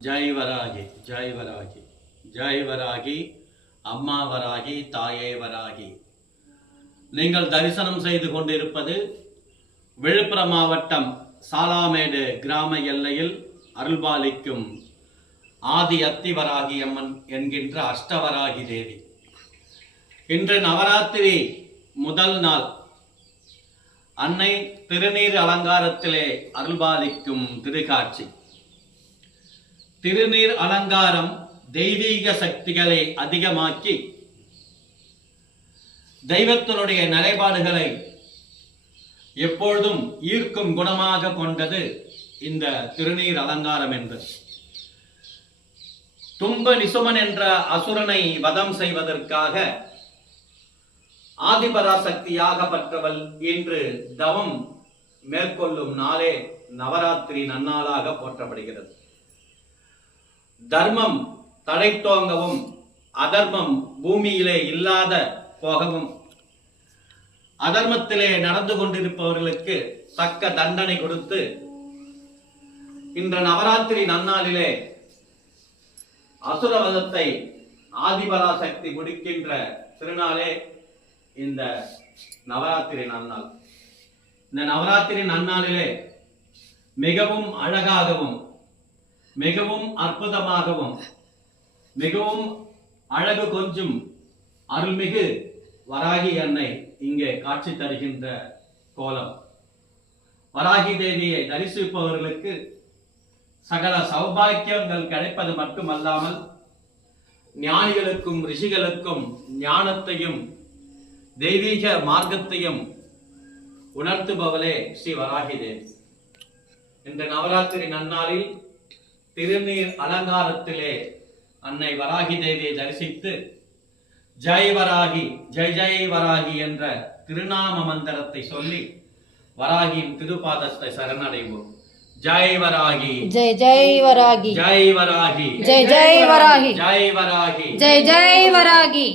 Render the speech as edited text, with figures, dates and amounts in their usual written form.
ஜெய் வராகி ஜெய் வராகி ஜெய் வராகி அம்மா வராகி தாயே வராகி. நீங்கள் தரிசனம் செய்து கொண்டிருப்பது விழுப்புரம் மாவட்டம் சாலாமேடு கிராம எல்லையில் அருள்பாலிக்கும் ஆதி அத்திவராகி அம்மன் என்கின்ற அஷ்டவராகி தேவி. இன்று நவராத்திரி முதல் நாள் அன்னை திருநீர் அலங்காரத்திலே அருள்பாலிக்கும் திருக்காட்சி. திருநீர் அலங்காரம் தெய்வீக சக்திகளை அதிகமாக்கி தெய்வத்தினுடைய நிலைப்பாடுகளை எப்பொழுதும் ஈர்க்கும் குணமாக கொண்டது இந்த திருநீர் அலங்காரம் என்பது. தும்ப நிசுமன் என்ற அசுரனை வதம் செய்வதற்காக ஆதிபராசக்தியாக பெற்றவள் இன்று தவம் மேற்கொள்ளும் நாளே நவராத்திரி நன்னாளாக போற்றப்படுகிறது. தர்மம் தழைத்தோங்கவும் அதர்மம் பூமியிலே இல்லாத போகவும் அதர்மத்திலே நடந்து கொண்டிருப்பவர்களுக்கு தக்க தண்டனை கொடுத்து இன்ற நவராத்திரி நன்னாளிலே அசுரவதத்தை ஆதிபராசக்தி முடிக்கின்ற திருநாளே இந்த நவராத்திரி நன்னாள். இந்த நவராத்திரி நன்னாளிலே மிகவும் அழகாகவும் மிகவும் அற்புதமாகவும் மிகவும் அழகு கொஞ்சம் அருள்மிகு வராகி அன்னை இங்கே காட்சி தருகின்ற கோலம். வராகி தேவியை தரிசிப்பவர்களுக்கு சகல சௌபாக்கியங்கள் கிடைப்பது மட்டுமல்லாமல் ஞானிகளுக்கும் ரிஷிகளுக்கும் ஞானத்தையும் தெய்வீக மார்க்கத்தையும் உணர்த்துபவளே ஸ்ரீ வராகி தேவி. இந்த நவராத்திரி நன்னாளில் திருநீர் அலங்காரத்திலே அன்னை வராகி தேவியை தரிசித்து ஜெய் வராகி ஜெய் ஜெய் வராகி என்ற திருநாம மந்திரத்தை சொல்லி வராகியின் திருப்பாதத்தை சரணடைவோம். ஜெய் வராகி ஜெய் ஜெய் வராகி ஜெய் வராகி ஜெய் ஜெய் வராகி ஜெய் வராகி ஜெய் ஜெய் வராகி.